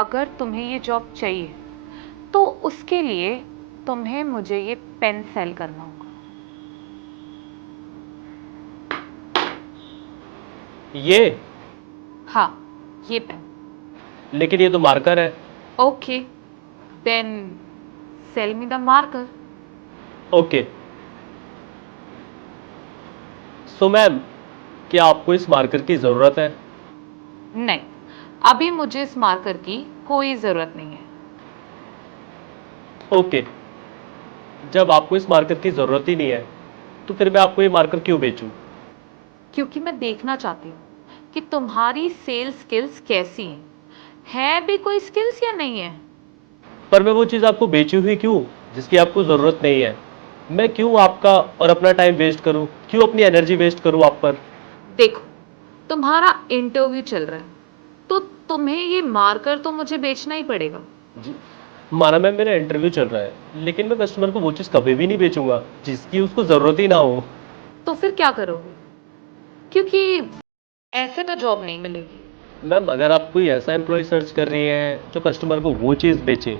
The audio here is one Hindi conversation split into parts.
अगर तुम्हें ये जॉब चाहिए तो उसके लिए तुम्हें मुझे ये पेन सेल करना होगा। ये? हाँ, ये पेन। लेकिन ये तो मार्कर है। Okay, then sell me the marker. Okay. So ma'am, क्या आपको इस मार्कर की ज़रूरत है? नहीं, अभी मुझे इस मार्कर की कोई जरूरत नहीं है। ओके। जब आपको इस मार्कर की ज़रूरत ही नहीं है तो फिर मैं आपको ये मार्कर क्यों बेचूं? क्योंकि मैं देखना चाहती हूँ कि तुम्हारी सेल्स स्किल्स कैसी हैं। है भी कोई स्किल्स या नहीं है? पर मैं वो चीज़ आपको बेची हुई क्यों जिसकी आपको ज़रूरत नहीं है? मैं क्यों आपका और अपना टाइम वेस्ट करूं, क्यों अपनी एनर्जी वेस्ट करूं आप पर? देखो, तुम्हारा इंटरव्यू चल रहा है तो तुम्हें ये मार्कर तो मुझे बेचना ही पड़ेगा। जी, माना मैम मेरा इंटरव्यू चल रहा है, लेकिन मैं कस्टमर को वो चीज़ कभी भी नहीं बेचूंगा जिसकी उसको ज़रूरत ही ना हो। तो फिर क्या करोगे? क्योंकि ऐसे तो जॉब नहीं मिलेगी। मैम, अगर आप कोई ऐसा एम्प्लॉय सर्च कर रही हैं जो कस्टमर को वो चीज़ बेचे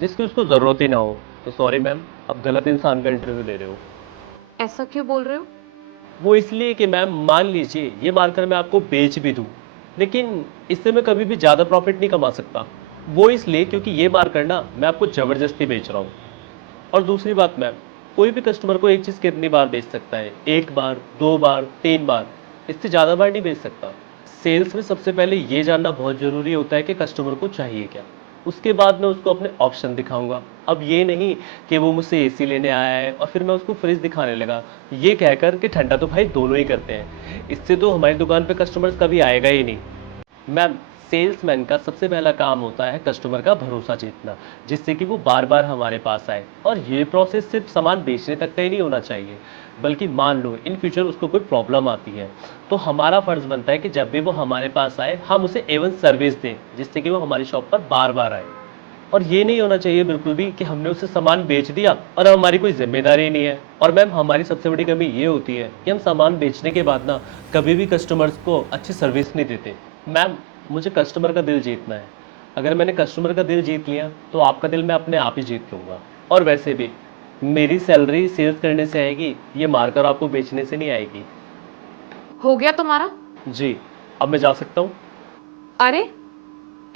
जिसकी उसको ज़रूरत ही ना हो, तो सॉरी मैम, आप गलत इंसान का इंटरव्यू ले रहे हो। ऐसा क्यों बोल रहे हो? वो इसलिए कि मैम, मान लीजिए ये मार्कर मैं आपको बेच भी दूँ, लेकिन इससे मैं कभी भी ज़्यादा प्रॉफिट नहीं कमा सकता। वो इसलिए क्योंकि ये मार्कर ना मैं आपको ज़बरदस्ती बेच रहा हूँ। और दूसरी बात मैम, कोई भी कस्टमर को एक चीज़ कितनी बार बेच सकता है? एक बार, दो बार, तीन बार, इससे ज़्यादा बार नहीं बेच सकता। सेल्स में सबसे पहले ये जानना बहुत ज़रूरी होता है कि कस्टमर को चाहिए क्या। उसके बाद मैं उसको अपने ऑप्शन दिखाऊंगा। अब ये नहीं कि वो मुझसे एसी लेने आया है और फिर मैं उसको फ्रिज दिखाने लगा, ये कहकर कि ठंडा तो भाई दोनों ही करते हैं। इससे तो हमारी दुकान पे कस्टमर्स कभी आएगा ही नहीं। मैम, सेल्समैन का सबसे पहला काम होता है कस्टमर का भरोसा जीतना, जिससे कि वो बार बार हमारे पास आए। और ये प्रोसेस सिर्फ सामान बेचने तक का ही नहीं होना चाहिए, बल्कि मान लो इन फ्यूचर उसको कोई प्रॉब्लम आती है तो हमारा फर्ज बनता है कि जब भी वो हमारे पास आए हम उसे एवन सर्विस दें, जिससे कि वो हमारी शॉप पर बार बार आए। और ये नहीं होना चाहिए बिल्कुल भी कि हमने उसे सामान बेच दिया और अब हमारी कोई जिम्मेदारी नहीं है। और मैम, हमारी सबसे बड़ी कमी ये होती है कि हम सामान बेचने के बाद ना कभी भी कस्टमर्स को अच्छी सर्विस नहीं देते। मैम, मुझे कस्टमर का दिल जीतना है। अगर मैंने कस्टमर का दिल जीत लिया तो आपका दिल मैं अपने आप ही जीत लूँगा। और वैसे भी मेरी सैलरी सेल्स करने से आएगी, ये मार्कर आपको बेचने से नहीं आएगी। हो गया तुम्हारा? जी, अब मैं जा सकता हूँ? अरे,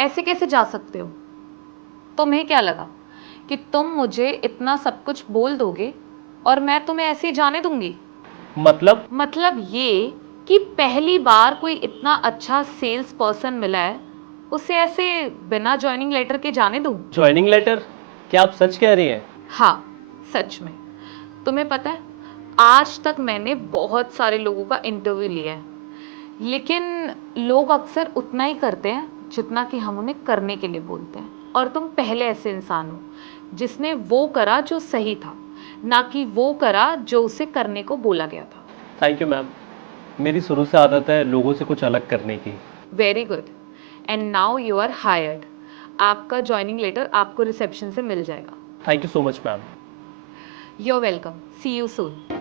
ऐसे कैसे जा सकते हो? तुम्हें क्या लगा कि तुम मुझे इतना सब कुछ बोल दोगे और मैं तुम्हें ऐसे ही जाने दूंगी? मतलब? मतलब ये कि पहली बार कोई इतना अच्छा सेल्स पर्सन मिला है, उसे ऐसे बिना जॉइनिंग लेटर के जाने दूं? Joining letter? क्या आप सच कह रही हैं? हाँ, सच में। तुम्हें पता है, आज तक मैंने बहुत सारे लोगों का इंटरव्यू लिया है, लेकिन लोग अक्सर उतना ही करते हैं जितना कि हम उन्हें करने के लिए बोलते हैं। और तुम पहले ऐसे इंसान हो जिसने वो करा जो सही था, ना कि वो करा जो उसे करने को बोला गया था। Thank you ma'am. मेरी शुरू से आदत है लोगों से कुछ अलग करने की। Very good. And now you are hired. आपका ज्वाइनिंग लेटर आपको रिसेप्शन से मिल जाएगा। Thank you so much ma'am. You are welcome. See you soon.